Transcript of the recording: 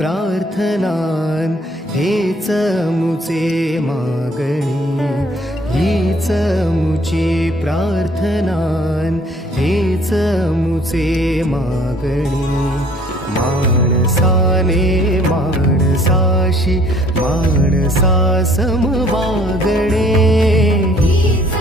प्रार्थनान हेच मुचे मागणी, हीच मुची प्रार्थनान हेच मुचे मागणी. माणसाने माणसाशी माणसासम वागणे, हीच